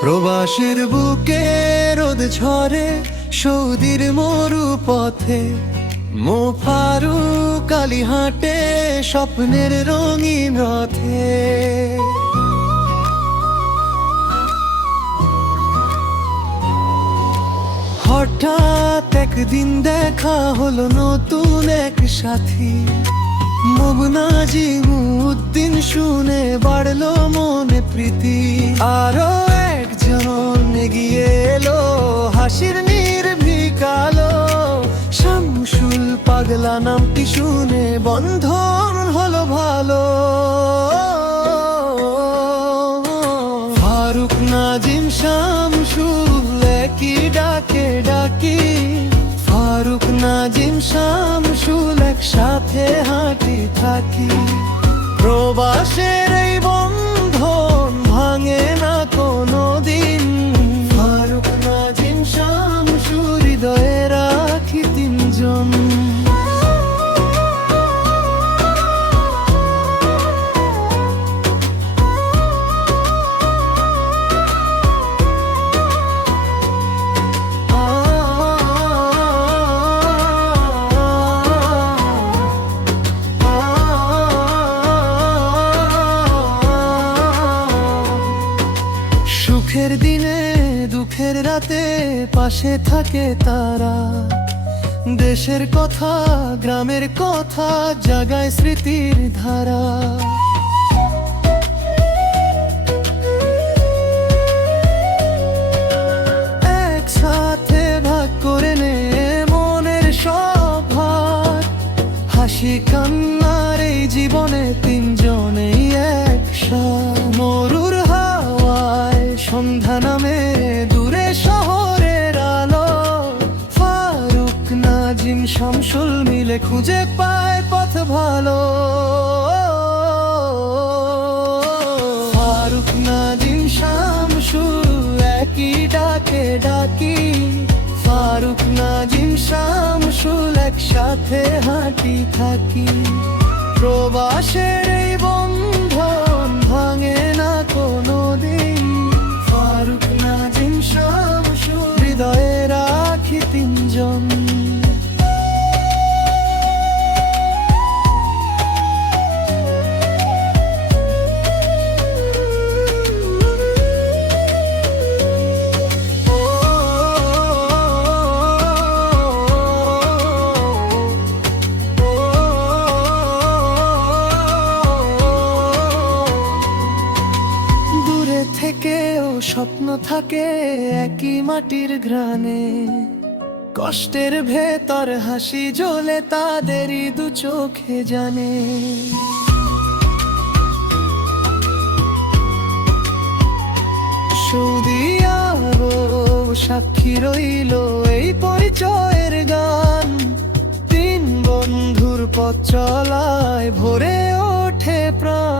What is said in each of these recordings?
প্রবাসের বুকে রোদ ঝরে, সৌদির মরু পথে মো ফারুক আলী হাঁটে স্বপ্নের রঙিন রথে। হঠাৎ একদিন দেখা হলো নতুন এক সাথী, মুজিবউদ্দিন শুনে বাড়লো মনে প্রীতি। আরো একজন এগিয়ে এলো, হাসির নির্ভীক আলো, শামসুল পাগলা নামটি শুনে বন্ধন হলো ভালো। ফারুক নাজিম শামসুল একই ডাকে ডাকি, ফারুক নাজিম শামসুল একসাথে হাঁটি থাকি। প্রবাসের এই বন্ধন ভাঙে না কোনো দিন, ফারুক নাজিম শামসুল হৃদয়ে রাখি তিনজন। সুখের দিনে দুঃখের রাতে পাশে থাকে তারা, দেশের কথা গ্রামের কথা জাগায় স্মৃতির ধারা। একসাথে ভাগ করে নে মনের সব ভার, হাসি কান্নার এই জীবনে তিনজনেই একসাথে। মরুর হাওয়ায় সন্ধ্যা নামে দূরে শহরের আলো, ফারুক নাজিম শামসুল মিলে খুঁজে পায় পথ ভালো। ফারুক নাজিম শামসুল একই ডাকে ডাকি, ফারুক নাজিম শামসুল একসাথে হাঁটি থাকি। প্রবাসের এই বন্ধন ভাঙে না কোনো দিন, ফারুক নাজিম শামসুল হৃদয়ে রাখি তিনজন। থেকেও স্বপ্ন থাকে একই মাটির ঘ্রাণে, কষ্টের ভেতর হাসি জ্বলে তাদেরই দু চোখে জানে। সৌদি আরব সাক্ষী রইল এই পরিচয়ের গান, তিন বন্ধুর পথ চলায় ভরে ওঠে প্রাণ।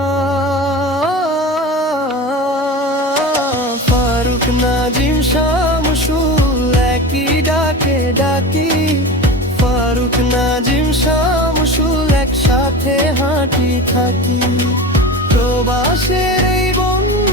ফারুক নাজিম শামসুল একই ডাকে ডাকি, ফারুক নাজিম শামসুল একসাথে হাঁটি থাকি। প্রবাসের এই বন্ধন